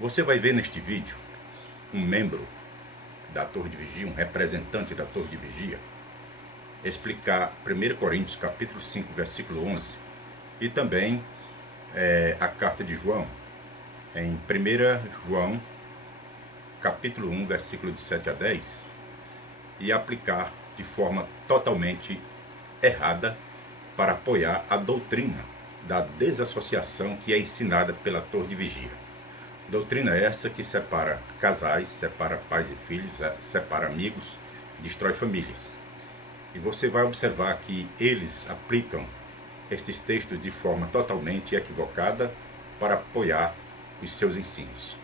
Você vai ver neste vídeo um membro da Torre de Vigia, um representante da Torre de Vigia, explicar 1 Coríntios capítulo 5, versículo 11 e também a carta de João, em 1 João capítulo 1, versículo de 7 a 10, e aplicar de forma totalmente errada para apoiar a doutrina da desassociação que é ensinada pela Torre de Vigia. Doutrina essa que separa casais, separa pais e filhos, separa amigos, destrói famílias. E você vai observar que eles aplicam estes textos de forma totalmente equivocada para apoiar os seus ensinos.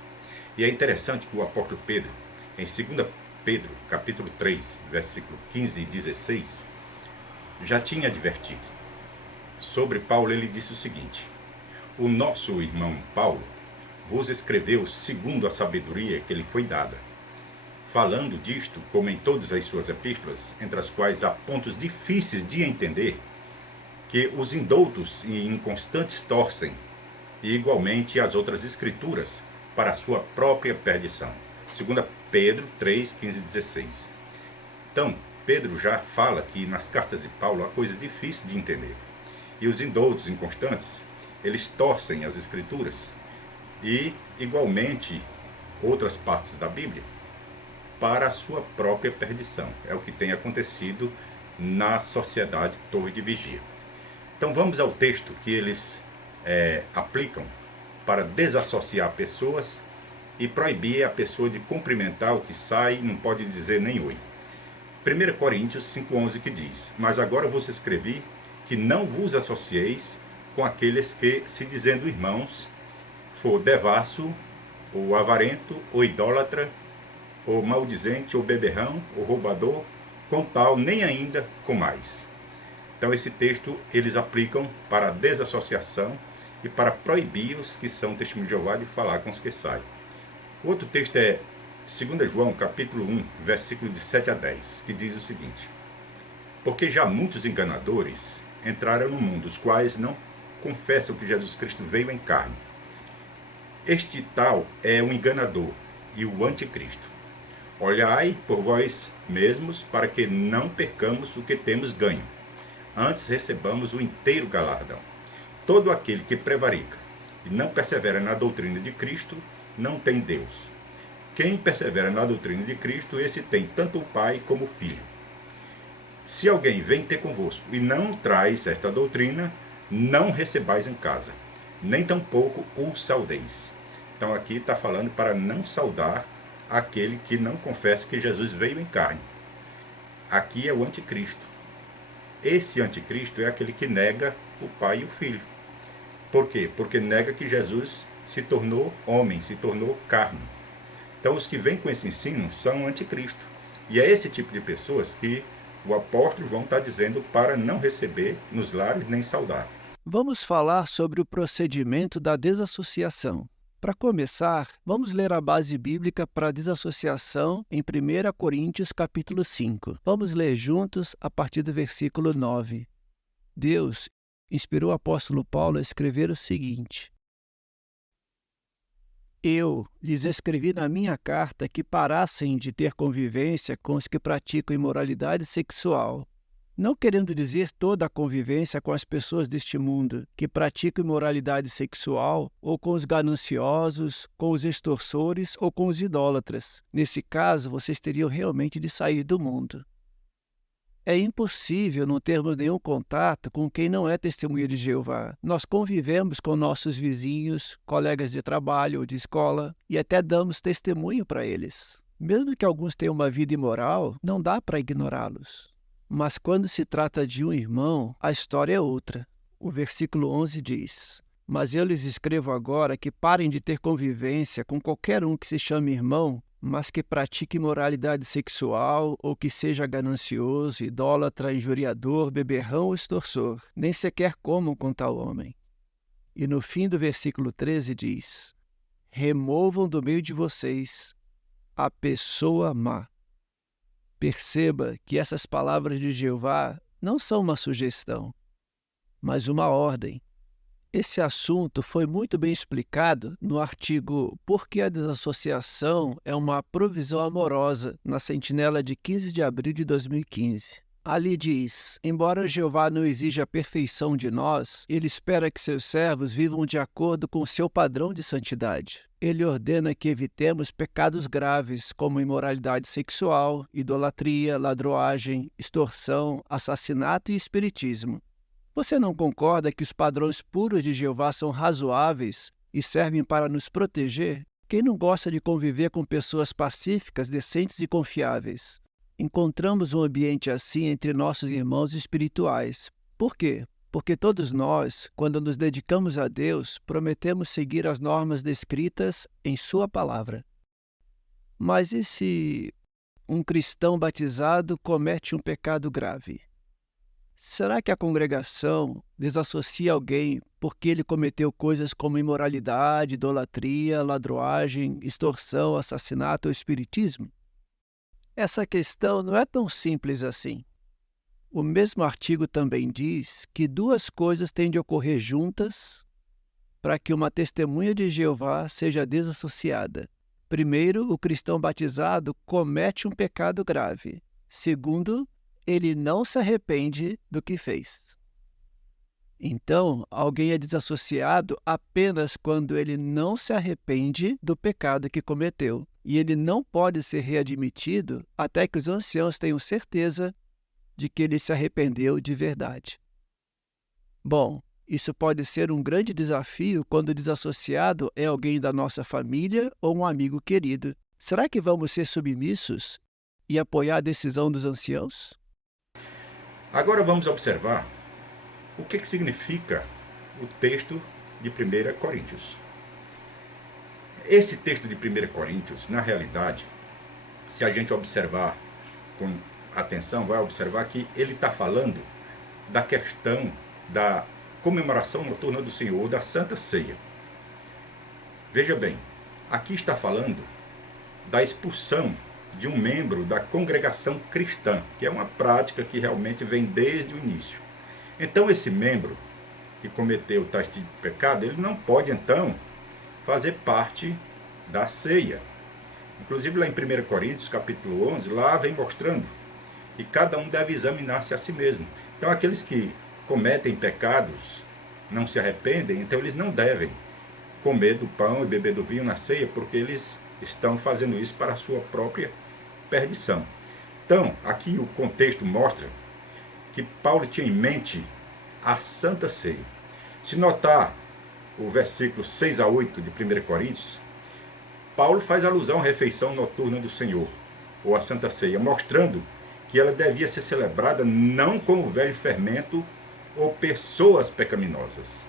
E é interessante que o apóstolo Pedro, em 2 Pedro, capítulo 3, versículo 15 e 16, já tinha advertido. Sobre Paulo ele disse o seguinte: o nosso irmão Paulo vos escreveu segundo a sabedoria que lhe foi dada, falando disto, como em todas as suas epístolas, entre as quais há pontos difíceis de entender, que os indoutos e inconstantes torcem, e igualmente as outras escrituras, para a sua própria perdição. 2 Pedro 3, 15 e 16. Então, Pedro já fala que nas cartas de Paulo há coisas difíceis de entender. E os indoutos inconstantes, eles torcem as escrituras e, igualmente, outras partes da Bíblia para a sua própria perdição. É o que tem acontecido na sociedade Torre de Vigia. Então vamos ao texto que eles aplicam para desassociar pessoas e proibir a pessoa de cumprimentar o que sai, não pode dizer nem oi. 1 Coríntios 5,11 que diz: mas agora vos escrevi que não vos associeis com aqueles que, se dizendo irmãos, for devasso, ou avarento, ou idólatra, ou maldizente, ou beberrão, ou roubador, com tal nem ainda com mais. Então esse texto eles aplicam para a desassociação e para proibir os que são testemunhos de Jeová de falar com os que saem. O outro texto é 2 João capítulo 1, versículo de 7 a 10, que diz o seguinte: porque já muitos enganadores entraram no mundo, os quais não confessam que Jesus Cristo veio em carne. Este tal é o enganador e o anticristo. Olhai por vós mesmos para que não percamos o que temos ganho, antes recebamos o inteiro galardão. Todo aquele que prevarica e não persevera na doutrina de Cristo não tem Deus. Quem persevera na doutrina de Cristo, esse tem tanto o Pai como o Filho. Se alguém vem ter convosco e não traz esta doutrina, não recebais em casa, nem tampouco o saudeis. Então aqui está falando para não saudar aquele que não confessa que Jesus veio em carne. Aqui é o anticristo. Esse anticristo é aquele que nega o Pai e o Filho. Por quê? Porque nega que Jesus se tornou homem, se tornou carne. Então os que vêm com esse ensino são anticristo. E é esse tipo de pessoas que o apóstolo João está dizendo para não receber nos lares nem saudar. Vamos falar sobre o procedimento da desassociação. Para começar, vamos ler a base bíblica para a desassociação em 1 Coríntios capítulo 5. Vamos ler juntos a partir do versículo 9. Deus inspirou o apóstolo Paulo a escrever o seguinte: eu lhes escrevi na minha carta que parassem de ter convivência com os que praticam imoralidade sexual, não querendo dizer toda a convivência com as pessoas deste mundo que praticam imoralidade sexual, ou com os gananciosos, com os extorsores ou com os idólatras. Nesse caso, vocês teriam realmente de sair do mundo. É impossível não termos nenhum contato com quem não é testemunha de Jeová. Nós convivemos com nossos vizinhos, colegas de trabalho ou de escola, e até damos testemunho para eles. Mesmo que alguns tenham uma vida imoral, não dá para ignorá-los. Mas quando se trata de um irmão, a história é outra. O versículo 11 diz: mas eu lhes escrevo agora que parem de ter convivência com qualquer um que se chame irmão, mas que pratique imoralidade sexual, ou que seja ganancioso, idólatra, injuriador, beberrão ou extorsor, nem sequer comam com tal homem. E no fim do versículo 13 diz: removam do meio de vocês a pessoa má. Perceba que essas palavras de Jeová não são uma sugestão, mas uma ordem. Esse assunto foi muito bem explicado no artigo Por que a desassociação é uma provisão amorosa, na Sentinela de 15 de abril de 2015. Ali diz: embora Jeová não exija a perfeição de nós, ele espera que seus servos vivam de acordo com seu padrão de santidade. Ele ordena que evitemos pecados graves, como imoralidade sexual, idolatria, ladroagem, extorsão, assassinato e espiritismo. Você não concorda que os padrões puros de Jeová são razoáveis e servem para nos proteger? Quem não gosta de conviver com pessoas pacíficas, decentes e confiáveis? Encontramos um ambiente assim entre nossos irmãos espirituais. Por quê? Porque todos nós, quando nos dedicamos a Deus, prometemos seguir as normas descritas em Sua palavra. Mas e se um cristão batizado comete um pecado grave? Será que a congregação desassocia alguém porque ele cometeu coisas como imoralidade, idolatria, ladroagem, extorsão, assassinato ou espiritismo? Essa questão não é tão simples assim. O mesmo artigo também diz que duas coisas têm de ocorrer juntas para que uma testemunha de Jeová seja desassociada. Primeiro, o cristão batizado comete um pecado grave. Segundo, ele não se arrepende do que fez. Então, alguém é desassociado apenas quando ele não se arrepende do pecado que cometeu. E ele não pode ser readmitido até que os anciãos tenham certeza de que ele se arrependeu de verdade. Bom, isso pode ser um grande desafio quando o desassociado é alguém da nossa família ou um amigo querido. Será que vamos ser submissos e apoiar a decisão dos anciãos? Agora vamos observar o que significa o texto de 1 Coríntios. Esse texto de 1 Coríntios, na realidade, se a gente observar com atenção, vai observar que ele está falando da questão da comemoração noturna do Senhor, da Santa Ceia. Veja bem, aqui está falando da expulsão de um membro da congregação cristã, que é uma prática que realmente vem desde o início. Então esse membro que cometeu tais tipo de pecado, ele não pode então fazer parte da ceia. Inclusive lá em 1 Coríntios, capítulo 11, lá vem mostrando que cada um deve examinar-se a si mesmo. Então aqueles que cometem pecados, não se arrependem, então eles não devem comer do pão e beber do vinho na ceia, porque eles estão fazendo isso para a sua própria perdição. Então, aqui o contexto mostra que Paulo tinha em mente a Santa Ceia. Se notar o versículo 6 a 8 de 1 Coríntios, Paulo faz alusão à refeição noturna do Senhor, ou à Santa Ceia, mostrando que ela devia ser celebrada não com o velho fermento ou pessoas pecaminosas,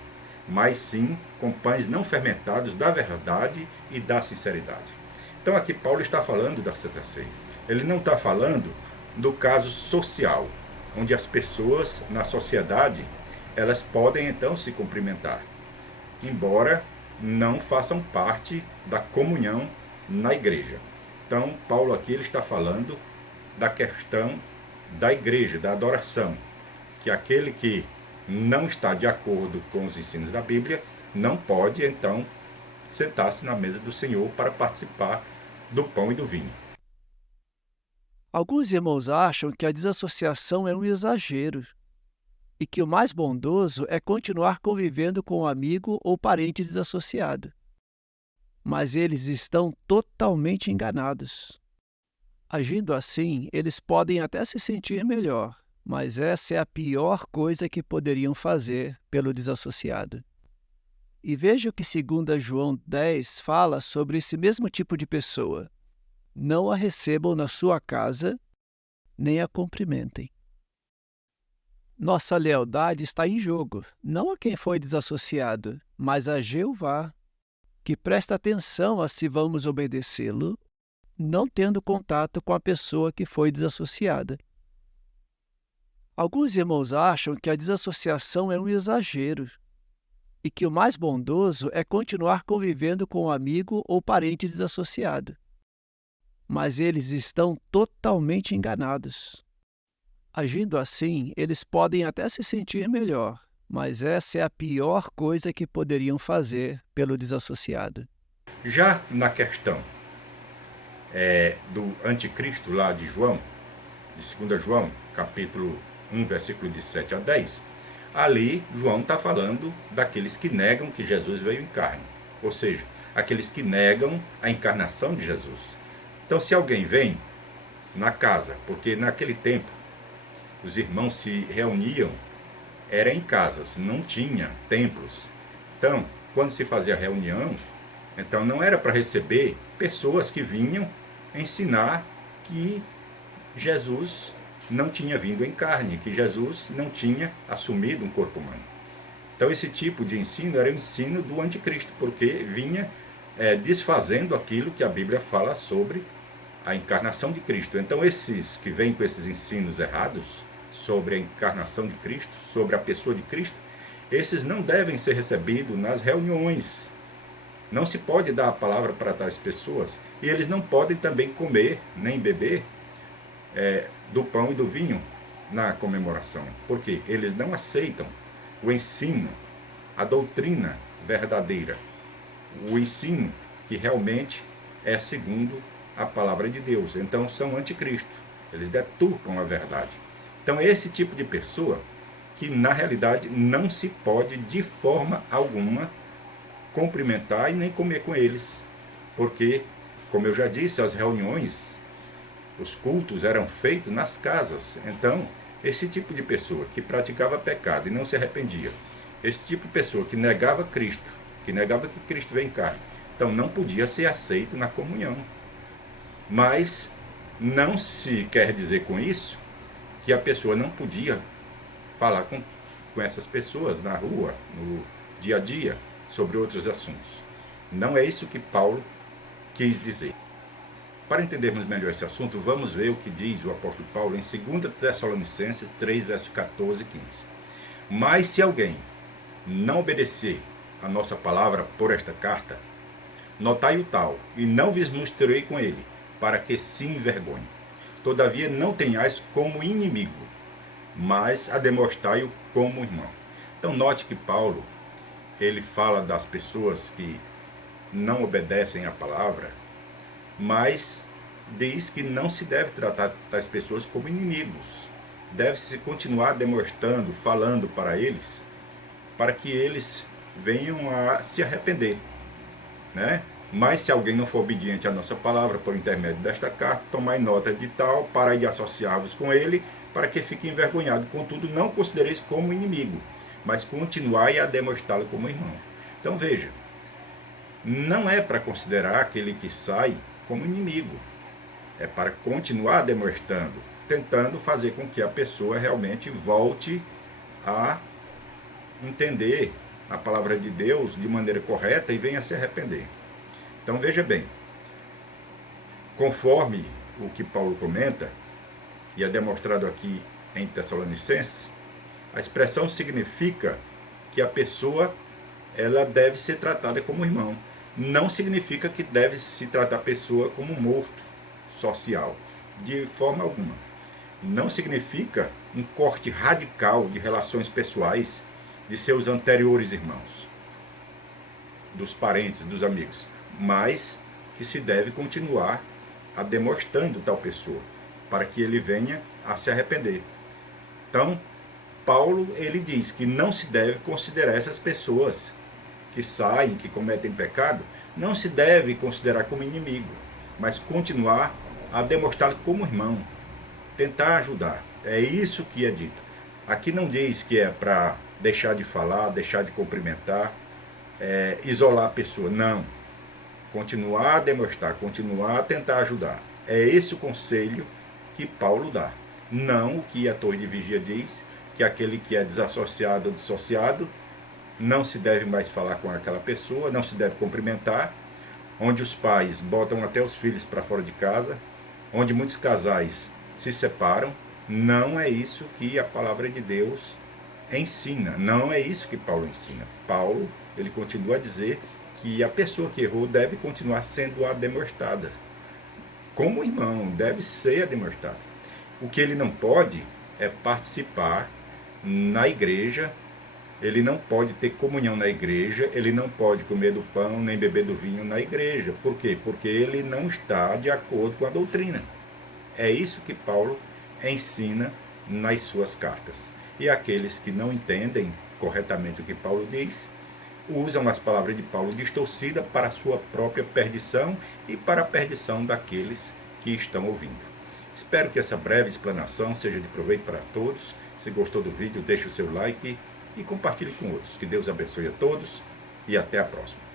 mas sim com pães não fermentados da verdade e da sinceridade. Então aqui Paulo está falando da Santa Ceia. Ele não está falando do caso social, onde as pessoas na sociedade, elas podem então se cumprimentar, embora não façam parte da comunhão na igreja. Então Paulo aqui ele está falando da questão da igreja, da adoração, que aquele que não está de acordo com os ensinos da Bíblia, não pode então sentar-se na mesa do Senhor para participar do pão e do vinho. Alguns irmãos acham que a desassociação é um exagero e que o mais bondoso é continuar convivendo com um amigo ou parente desassociado. Mas eles estão totalmente enganados. Agindo assim, eles podem até se sentir melhor, mas essa é a pior coisa que poderiam fazer pelo desassociado. E veja o que 2 João 10 fala sobre esse mesmo tipo de pessoa. Não a recebam na sua casa, nem a cumprimentem. Nossa lealdade está em jogo, não a quem foi desassociado, mas a Jeová, que presta atenção a se vamos obedecê-lo, não tendo contato com a pessoa que foi desassociada. Alguns irmãos acham que a desassociação é um exagero e que o mais bondoso é continuar convivendo com um amigo ou parente desassociado. Mas eles estão totalmente enganados. Agindo assim, eles podem até se sentir melhor, mas essa é a pior coisa que poderiam fazer pelo desassociado. Já na questão do anticristo lá de João, de 2 João, capítulo 1, versículo de 7 a 10, ali João está falando daqueles que negam que Jesus veio em carne, ou seja, aqueles que negam a encarnação de Jesus. Então, se alguém vem na casa, porque naquele tempo os irmãos se reuniam, era em casas, não tinha templos. Então, quando se fazia reunião, então não era para receber pessoas que vinham ensinar que Jesus não tinha vindo em carne, que Jesus não tinha assumido um corpo humano. Então esse tipo de ensino era o ensino do anticristo, porque vinha desfazendo aquilo que a Bíblia fala sobre a encarnação de Cristo. Então esses que vêm com esses ensinos errados sobre a encarnação de Cristo, sobre a pessoa de Cristo, esses não devem ser recebidos nas reuniões. Não se pode dar a palavra para tais pessoas, e eles não podem também comer nem beber do pão e do vinho na comemoração, porque eles não aceitam o ensino, a doutrina verdadeira, o ensino que realmente é segundo a palavra de Deus. Então são anticristo, eles deturpam a verdade. Então esse tipo de pessoa que na realidade não se pode de forma alguma cumprimentar e nem comer com eles, porque, como eu já disse, as reuniões, os cultos eram feitos nas casas. Então esse tipo de pessoa que praticava pecado e não se arrependia, esse tipo de pessoa que negava Cristo, que negava que Cristo veio em carne, então não podia ser aceito na comunhão. Mas não se quer dizer com isso que a pessoa não podia falar com essas pessoas na rua, no dia a dia, sobre outros assuntos. Não é isso que Paulo quis dizer. Para entendermos melhor esse assunto, vamos ver o que diz o apóstolo Paulo em 2 Tessalonicenses 3, versos 14 e 15. Mas se alguém não obedecer a nossa palavra por esta carta, notai o tal, e não vos mostrei com ele, para que se envergonhe. Todavia não tenhais como inimigo, mas ademonstrai-o como irmão. Então note que Paulo, ele fala das pessoas que não obedecem à palavra, mas diz que não se deve tratar tais pessoas como inimigos. Deve-se continuar demonstrando, falando para eles, para que eles venham a se arrepender, né? Mas se alguém não for obediente à nossa palavra por intermédio desta carta, tomai nota de tal, para ir associar-vos com ele, para que fique envergonhado. Contudo, não considereis como inimigo, mas continuai a demonstrá-lo como irmão. Então veja, não é para considerar aquele que sai como inimigo, é para continuar demonstrando, tentando fazer com que a pessoa realmente volte a entender a palavra de Deus de maneira correta e venha a se arrepender. Então veja bem, conforme o que Paulo comenta, e é demonstrado aqui em Tessalonicenses, a expressão significa que a pessoa ela deve ser tratada como irmão. Não significa que deve se tratar a pessoa como morto social, de forma alguma. Não significa um corte radical de relações pessoais de seus anteriores irmãos, dos parentes, dos amigos, mas que se deve continuar a demonstrando tal pessoa, para que ele venha a se arrepender. Então, Paulo, ele diz que não se deve considerar essas pessoas que saem, que cometem pecado, não se deve considerar como inimigo, mas continuar a demonstrá-lo como irmão, tentar ajudar. É isso que é dito. Aqui não diz que é para deixar de falar, deixar de cumprimentar, isolar a pessoa, não. Continuar a demonstrar, continuar a tentar ajudar. É esse o conselho que Paulo dá. Não o que a Torre de Vigia diz, que aquele que é desassociado ou dissociado não se deve mais falar com aquela pessoa, não se deve cumprimentar, onde os pais botam até os filhos para fora de casa, onde muitos casais se separam. Não é isso que a palavra de Deus ensina, não é isso que Paulo ensina. Paulo, ele continua a dizer que a pessoa que errou deve continuar sendo demonstrada. Como irmão, deve ser demonstrada. O que ele não pode é participar na igreja ele não pode ter comunhão na igreja, ele não pode comer do pão nem beber do vinho na igreja. Por quê? Porque ele não está de acordo com a doutrina. É isso que Paulo ensina nas suas cartas. E aqueles que não entendem corretamente o que Paulo diz, usam as palavras de Paulo distorcidas para a sua própria perdição e para a perdição daqueles que estão ouvindo. Espero que essa breve explanação seja de proveito para todos. Se gostou do vídeo, deixe o seu like e compartilhe com outros. Que Deus abençoe a todos e até a próxima.